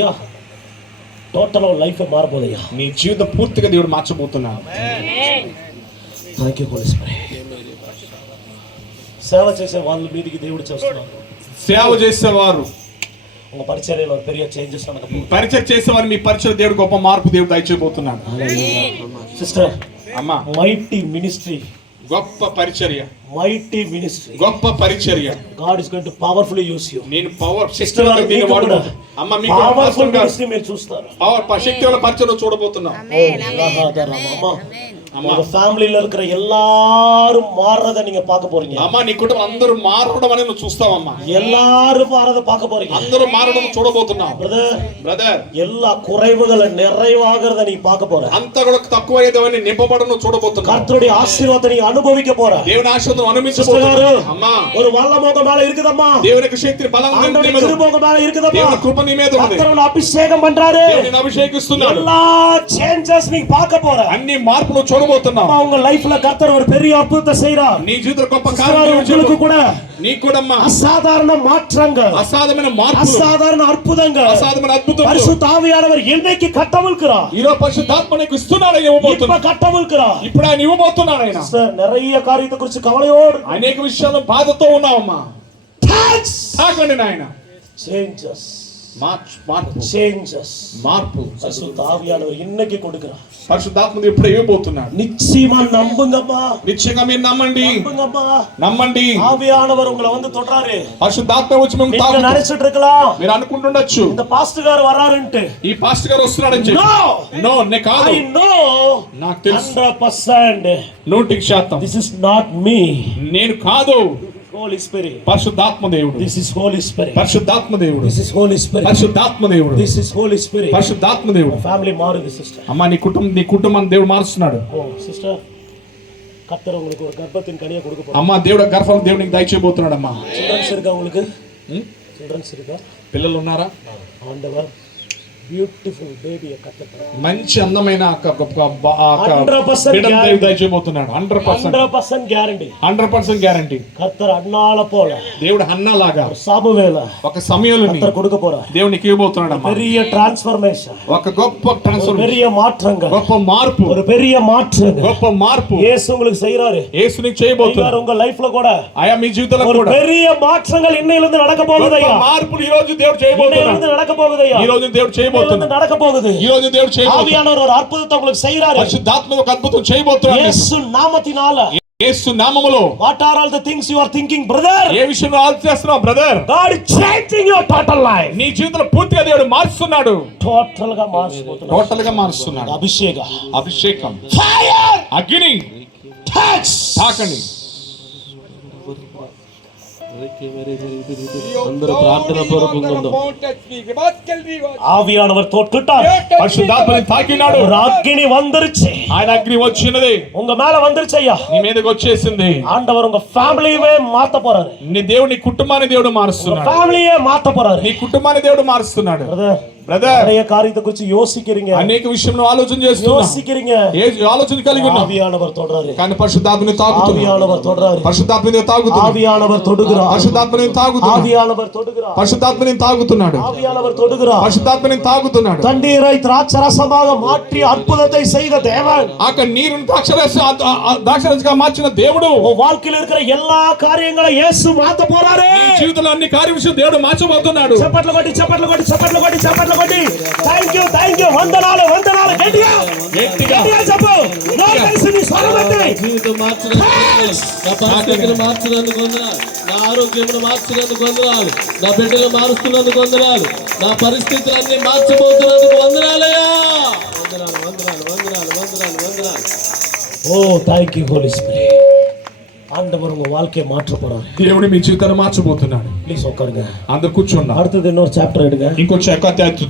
Yeah total life మారబోదయ్యా. నీ జీవితం పూర్తిగా దేవుడు మార్చబోతున్నాడు. Thank you Holi spirit. సేవ చేసే వాళ్ళ మీదకి దేవుడు చేస్తున్నారు. సేవ చేసేవారు உங்க పరిచర్యలో పెరియ చేంజెస్ நடக்கும். పరిచర్య చేసేవారు మీ పరిచర్య దేవుడు గొప్ప మార్పు దేవుడు దయచేయబోతున్నాడు. సిస్టర్ అమ్మా, మైటీ మినిస్ట్రీ, గొప్ప పరిచర్య, మైటీ మినిస్ట్రీ, గొప్ప పరిచర్య. God is going to powerfully use you. నేను పవర్ శక్తి వల్ల దీన్ని వాడు. అమ్మ మీకు పవర్ఫుల్ మినిస్ట్రీ మీరు చూస్తారు. పవర్ శక్తి వల్ల పరిచర్య చూడబోతున్నాం. உங்க ఫ్యామిలీలో இருக்கிற எல்லாரும் மாறறத நீங்க பார்க்க போறீங்க. అమ్మా నీ కుటుంబం అందరూ మారడం అనేది నువ్వు చూస్తావమ్మా. எல்லாரும் மாறறத பார்க்க போறீங்க. అందరూ మారడం చూడబోతున్నావు. బ్రదర్ எல்லா குறைவுகளை நிறைவாகிறத நீ பார்க்க போற. అంతా కూడా తక్కువైనవన్నీ నింపబడను చూడబోతున్నావు. కర్తరుడి ఆశీర్వాదాన్ని నీవు అనుభవించ పోற. దేవుని ఆశీర్వాదం అనుభవించబోతున్నావు. అమ్మా ஒரு వల్లమోగ மேல இருக்குதమ్మా. దేవునికి శక్తి బలం నీ మీద ఉంది. కృప மேல இருக்குదమ్మా. దేవుని కృప నీ మీద ఉంది. కర్తరుని అభిషేకం பண்றாரு. దేవుని అభిషేకిస్తున్నాడు. எல்லா చేంజెస్ நீ பார்க்க போற. అన్ని మార్పులు చూడబోతున్నావు. உங்க லைஃப்ல கர்த்தர் ஒரு பெரிய அற்புதத்தை செய்றார். నీ జీవితంలో గొప్ప కార్యాలు உங்களுக்கு கூட నీకు కూడా అమ్మా అసాధారణ மாற்றங்கள், అసాధారణ మార్పులు, అసాధారణ అద్భుతంగా, అసాధారణ అద్భుతాలు పరిశుద్ధ ఆవియానவர் இன்னைக்கு కట్టవల్కుறார். ఈ రోజు పరిశుద్ధాత్మ నీకు ఇస్తున్నాడు, ఇవ్వబోతున్నాడు. இப்ப కట్టవల్కుறார். ఇప్పుడు ఆయన ఇవ్వబోతున్నాడు. ఆయన நிறைய காரியத்தை குறித்து కవలయోడు అనేక విషయాల్లో బాధతో ఉన్నావమ్మా. తాకండి నాయన. చేంజెస్, మార్పు, చేంజెస్, మార్పు పరిశుద్ధ ఆవియానவர் இன்னைக்கு கொடுக்கிறார். పరిశుద్ధాత్మ ఇప్పుడు ఇవ్వబోతున్నాడు. నిశ్చయమా నమ్ముంగమ్మా. నిశ్చయంగా మీరు నమ్మండి, నమ్ముంగమ్మా, నమ్మండి. ఆవియానவர் உங்களை வந்து தொட்டாரு. పరిశుద్ధాత్మ వచ్చి మేము நீங்க நினைச்சிட்டு இருக்கலாம், మీరు అనుకుంటుండొచ్చు இந்த పాస్టర్ గారు వరారంటే, ఈ పాస్టర్ గారు వస్తున్నాడని చెప్పి. నో నే కాదు. I know, నాకు తెలుసు 100%, 100%. this is not me. నేను కాదు, Holy Spirit. పరిశుద్ధాత్మ దేవుడు. This is Holy Spirit. పరిశుద్ధాత్మ దేవుడు. This is Holy Spirit. పరిశుద్ధాత్మ దేవుడు. This is Holy Spirit. పరిశుద్ధాత్మ దేవుడు. ఫ్యామిలీ మారుది సిస్టర్. అమ్మా నీ కుటుంబాన్ని దేవుడు మారుస్తున్నాడు. ఓ సిస్టర్, కర్తర్ உங்களுக்கு ஒரு கர்ப்பத்தின் கனியை கொடுக்க போறார். అమ్మా దేవుడు గర్భం దేవునికి దయచేయబోతున్నాడు. అమ్మా చిల్డ్రన్స్ இருக்கா உங்களுக்கு? చిల్డ్రన్స్ இருக்கா? పిల్లలు ఉన్నారా? ఆండవర్ బ్యూటిఫుల్ బేబీ కర్తర్. మంచి అందమైన దయచేయబోతున్నాడు. 100% గ్యారంటీ. 100% గ్యారంటీ. కర్తర్ అన్నాల పోల దేవుడు అన్నలాగా సామువేల ఒక సమయంలో కర్తర్ கொடுக்க போறார். దేవునికి ఇవ్వబోతున్నాడు. అమ్మా பெரிய ట్రాన్స్ఫర్మేషన్, ఒక గొప్ప ట్రాన్స్ఫర్మేషన్, பெரிய மாற்றங்கள், గొప్ప మార్పు, ஒரு பெரிய மாற்றம், గొప్ప మార్పు యేసు உங்களுக்கு செய்றாரு. యేసు నీకు చేయబోతున్నాడు. உங்க லைஃப்ல கூட ఆయా మీ జీవితంలో ஒரு కూడా பெரிய மாற்றங்கள் இன்னையிலிருந்து நடக்க போகுதయ్యా. మార్పులు ఈ రోజు దేవుడు చేయబోతున్నాడు. இன்னையிலிருந்து நடக்க போகுதయ్యా. ఈ రోజు దేవుడు చేయబోతున్నాడు. நடக்க போகுது. ఈ రోజు దేవుడు చేయబోతున్నాడు. ఆవియానவர் ஒரு అద్భుతం உங்களுக்கு செய்றாரு. పరిశుద్ధాత్మ ఒక అద్భుతం చేయబోతున్నాడు. యేసు నామమున, యేసు నామములో. what are all the things you are thinking brother? ఏ విషయంలో ఆలోచిస్తున్నావు brother? God is changing your total life. నీ జీవితంలో పూర్తిగా దేవుడు మారుస్తున్నాడు. టోటల్ గా మారుస్తున్నాడు. టోటల్ గా మారుస్తున్నాడు. అభిషేకం, ఫైర్, అగ్ని, టచ్, తాకండి. అందరూ ప్రార్థన పూర్వకంగా ఉందాం. ఆవియానவர் தொட்டுட்டார். పరిశుద్ధాత్మని తాకినాడు. అగ్ని వందరిచి, ఆయన అగ్ని వచ్చినది உங்க மேல வந்துருச்சయ్యా. నీ మీదకి వచ్చేసింది. ఆండవర్ உங்க ఫ్యామిలీయే మాత పోறாரு. నీ దేవుని కుటుంబాన్ని దేవుడు మారుస్తున్నాడు. ఫ్యామిలీయే మాత పోறாரு. నీ కుటుంబాన్ని దేవుడు మారుస్తున్నాడు. బ్రదర్ நிறைய காரியத்தை குறித்து யோசிக்கிறீங்க, అనేక విషయంలో ఆలోచన చేస్తున్నా, யோசிக்கிறீங்க, ఏ ఆలోచన కలిగి ఉన్నా. ఆవియానவர் తోడ్రారు. కానీ పరిశుద్ధాత్మని తాగుతున్నాడు. ఆవియానவர் తోడ్రారు. పరిశుద్ధాత్మని తాగుతున్నాడు. ఆవియానவர் తొడుగుறார். పరిశుద్ధాత్మని తాగుతున్నాడు. ఆవియానவர் తొడుగుறார். పరిశుద్ధాత్మని తాగుతున్నాడు. ఆవియానவர் తొడుగుறார். పరిశుద్ధాత్మని తాగుతున్నాడు. தண்ணீரை திராட்சரசமாக மாற்றி அற்புதத்தை செய்த தேவன், అక్కడ నీరును ద్రాక్షరసంగా మార్చిన దేవుడు, வாழ்க்கையில இருக்கிற எல்லா காரியங்களையும் இயேசு மாத்த போறாரு. నీ జీవితంలో అన్ని కార్య విషయం దేవుడు మార్చబోతున్నాడు. చప్పట్లు కొట్టి, చప్పట్లు కొట్టి, చప్పట్లు కొట్టి, చప్పట్లు కొట్టి. థాంక్యూ వందనాలు గట్టిగా చెప్పు. నీ స్వరమండి. జీవితం మార్చడానికి, నా పరిస్థితులు మార్చడానికి వందనాలు, నా ఆరోగ్యమును మార్చడానికి వందనాలు, నా బిడ్డలు మారుస్తున్నందుకు వందనాలు, నా పరిస్థితులన్నీ మార్చబోతున్నందుకు వందనాలయ్యా. వందనాలు. Oh thank you Holi spirit. ஆண்டவர் உங்க வாழ்க்கையை மாற்ற போறாரு. దేవుడు మీ జీవితాన్ని మార్చబోతున్నాడు. ప్లీజ్ ఒక్కరుగా అందరూ కూర్చోండి. அடுத்தது இன்னொரு చాప్టర్ எடுங்க. ఇంకొక